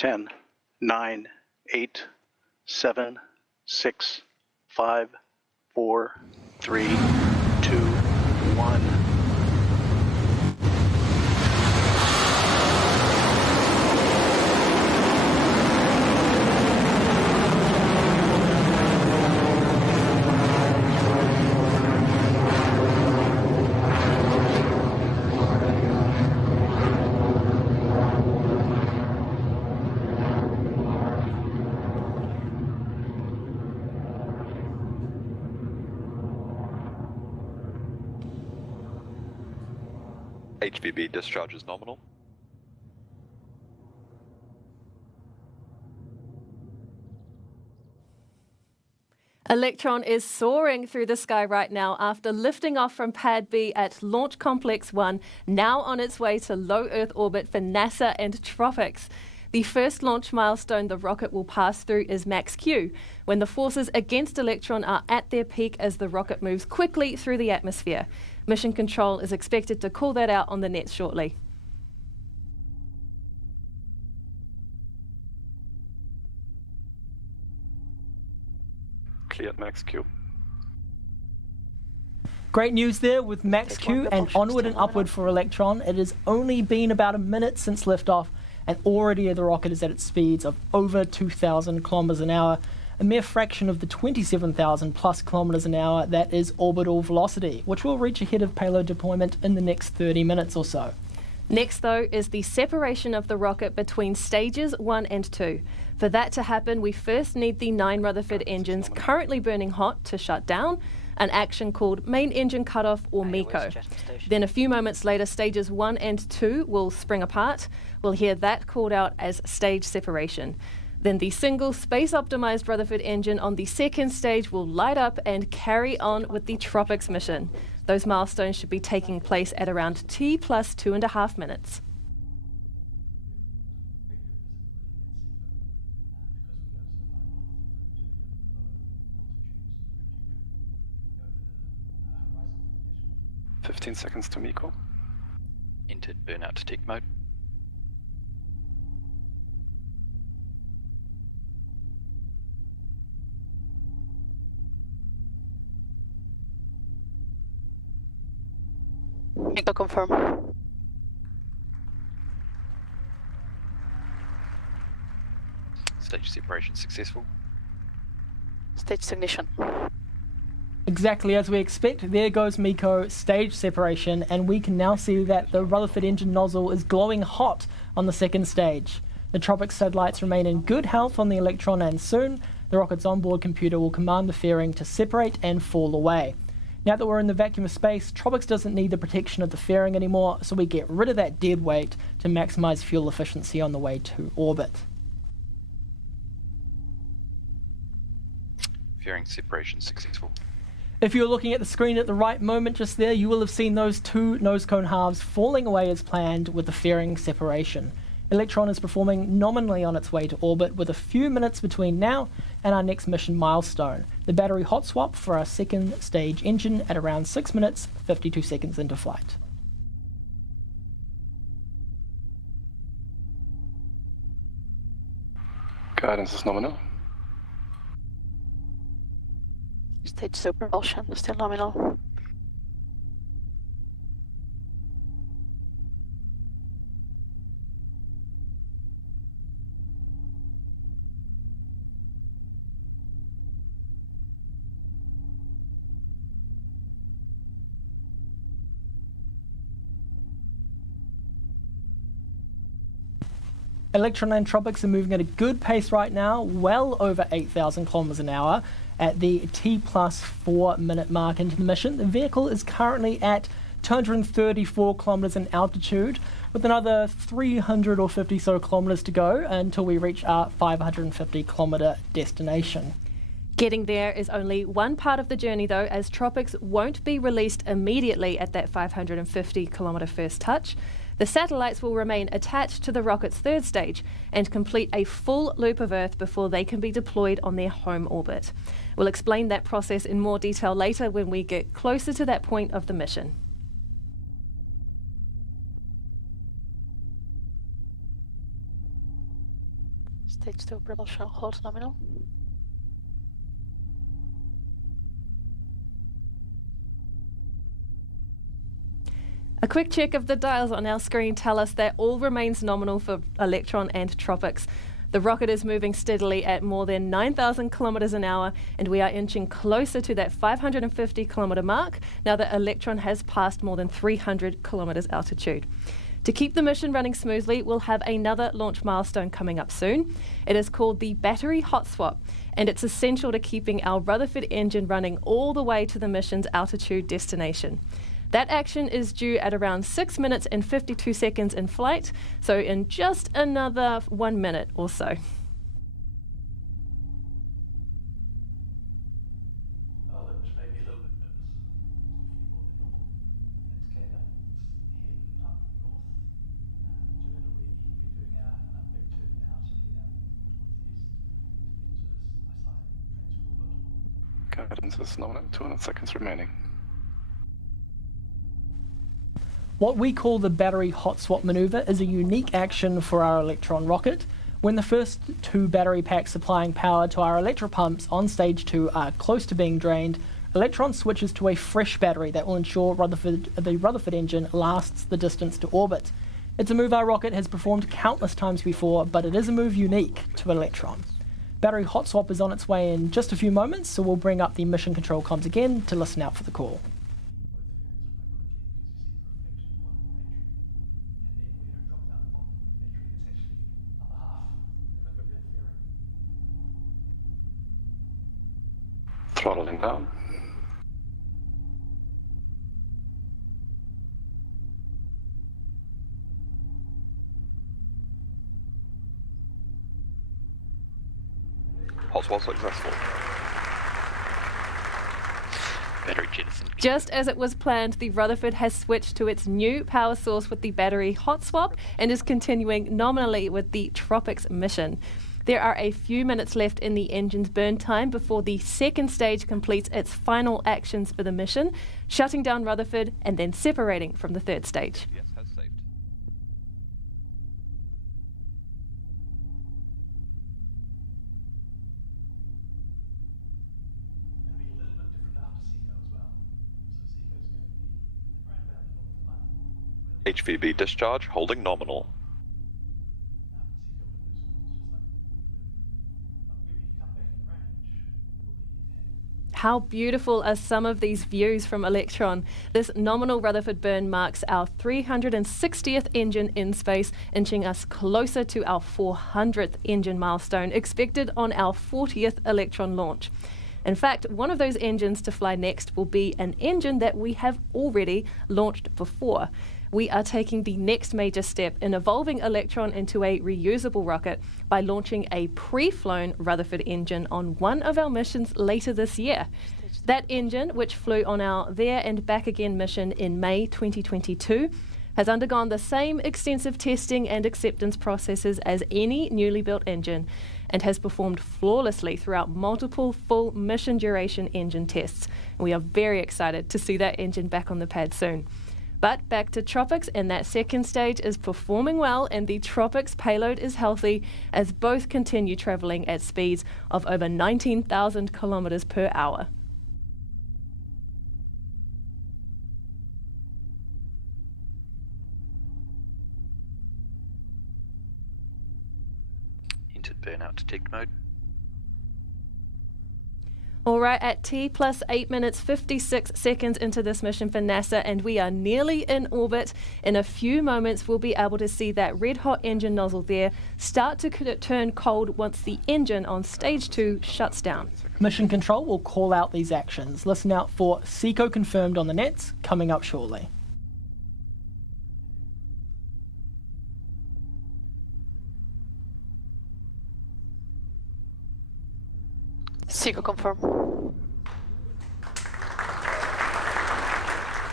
10, 9, 8, 7, 6, 5, 4, 3, 2, 1. HVB discharge is nominal. Electron is soaring through the sky right now after lifting off from Pad B at Launch Complex 1, now on its way to low Earth orbit for NASA and TROPICS. The first launch milestone the rocket will pass through is max Q, when the forces against Electron are at their peak as the rocket moves quickly through the atmosphere. Mission Control is expected to call that out on the net shortly. Cleared max Q. Great news there with max Q and onward and upward for Electron. It has only been about a minute since liftoff, and already the rocket is at its speeds of over 2,000 kilometers an hour, a mere fraction of the 27,000 plus kilometers an hour that is orbital velocity, which will reach ahead of payload deployment in the next 30 minutes or so. Next, though, is the separation of the rocket between stages 1 and 2. For that to happen, we first need the 9 Rutherford engines currently burning hot to shut down, an action called Main Engine Cutoff or MECO. Then a few moments later, stages 1 and 2 will spring apart. We'll hear that called out as stage separation. Then the single space-optimized Rutherford engine on the second stage will light up and carry on with the TROPICS mission. Those milestones should be taking place at around T plus 2.5 minutes. "15 seconds to MECO. Entered burnout detect mode. MECO confirm. Stage separation successful. Stage ignition. Exactly as we expect, there goes MECO, stage separation, and we can now see that the Rutherford engine nozzle is glowing hot on the second stage. The TROPICS satellites remain in good health on the Electron, and soon the rocket's onboard computer will command the fairing to separate and fall away. Now that we're in the vacuum of space, TROPICS doesn't need the protection of the fairing anymore, so we get rid of that dead weight to maximize fuel efficiency on the way to orbit. Fairing separation successful. If you're looking at the screen at the right moment just there, you will have seen those 2 nose cone halves falling away as planned with the fairing separation. Electron is performing nominally on its way to orbit with a few minutes between now and our next mission milestone, the battery hot swap for our second stage engine at around 6 minutes, 52 seconds into flight. Guidance is nominal. Stage zero propulsion, still nominal. Electron and TROPICS are moving at a good pace right now, well over 8,000 kilometers an hour at the T plus 4 minute mark into the mission. The vehicle is currently at 234 kilometers in altitude, with another 300 or 50 so kilometers to go until we reach our 550 kilometer destination. Getting there is only one part of the journey though, as TROPICS won't be released immediately at that 550 kilometer first touch. The satellites will remain attached to the rocket's third stage and complete a full loop of Earth before they can be deployed on their home orbit. We'll explain that process in more detail later when we get closer to that point of the mission. Stage 2 propulsion holds nominal. A quick check of the dials on our screen tell us that all remains nominal for Electron and Tropics. The rocket is moving steadily at more than 9,000 kilometres an hour, and we are inching closer to that 550 kilometre mark now that Electron has passed more than 300 kilometres altitude. To keep the mission running smoothly, we'll have another launch milestone coming up soon. It is called the battery hot swap, and it's essential to keeping our Rutherford engine running all the way to the mission's altitude destination. That action is due at around 6 minutes and 52 seconds in flight, so in just another 1 minute or so. Guidance is nominal, 200 seconds remaining. What we call the battery hot swap maneuver is a unique action for our Electron rocket. When the first two battery packs supplying power to our electropumps on stage 2 are close to being drained, Electron switches to a fresh battery that will ensure the Rutherford engine lasts the distance to orbit. It's a move our rocket has performed countless times before, but it is a move unique to Electron. Battery hot swap is on its way in just a few moments, so we'll bring up the mission control comms again to listen out for the call. Throttling down. Hot swap successful. Battery jettison. Just as it was planned, the Rutherford has switched to its new power source with the battery hot swap and is continuing nominally with the TROPICS mission. There are a few minutes left in the engine's burn time before the second stage completes its final actions for the mission, shutting down Rutherford and then separating from the third stage. Yes, has saved. HVB discharge holding nominal. How beautiful are some of these views from Electron? This nominal Rutherford burn marks our 360th engine in space, inching us closer to our 400th engine milestone, expected on our 40th Electron launch. In fact, one of those engines to fly next will be an engine that we have already launched before. We are taking the next major step in evolving Electron into a reusable rocket by launching a pre-flown Rutherford engine on one of our missions later this year. That engine, which flew on our There and Back Again mission in May 2022, has undergone the same extensive testing and acceptance processes as any newly built engine and has performed flawlessly throughout multiple full mission duration engine tests. And we are very excited to see that engine back on the pad soon. But back to Tropics, and that second stage is performing well, and the Tropics payload is healthy as both continue travelling at speeds of over 19,000 kilometres per hour. Entered burnout detect mode. All right, at T plus 8 minutes 56 seconds into this mission for NASA, and we are nearly in orbit. In a few moments, we'll be able to see that red hot engine nozzle there start to turn cold once the engine on stage 2 shuts down. Mission control will call out these actions. Listen out for SECO confirmed on the nets coming up shortly. SECO confirm.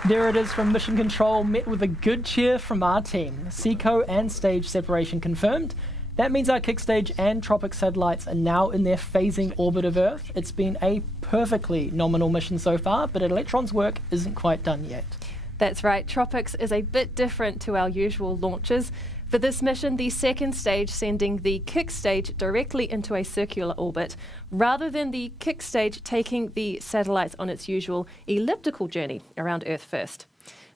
There it is from Mission Control, met with a good cheer from our team. SECO and stage separation confirmed. That means our kick stage and Tropics satellites are now in their phasing orbit of Earth. It's been a perfectly nominal mission so far, but Electron's work isn't quite done yet. That's right, Tropics is a bit different to our usual launches. For this mission, the second stage sending the kick stage directly into a circular orbit, rather than the kick stage taking the satellites on its usual elliptical journey around Earth first.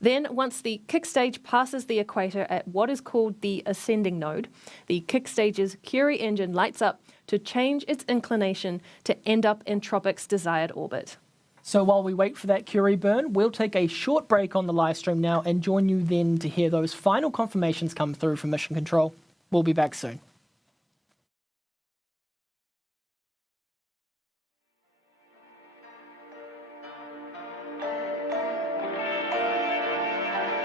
Then, once the kick stage passes the equator at what is called the ascending node, the kick stage's Curie engine lights up to change its inclination to end up in Tropics' desired orbit. So while we wait for that Curie burn, we'll take a short break on the live stream now and join you then to hear those final confirmations come through from Mission Control. We'll be back soon.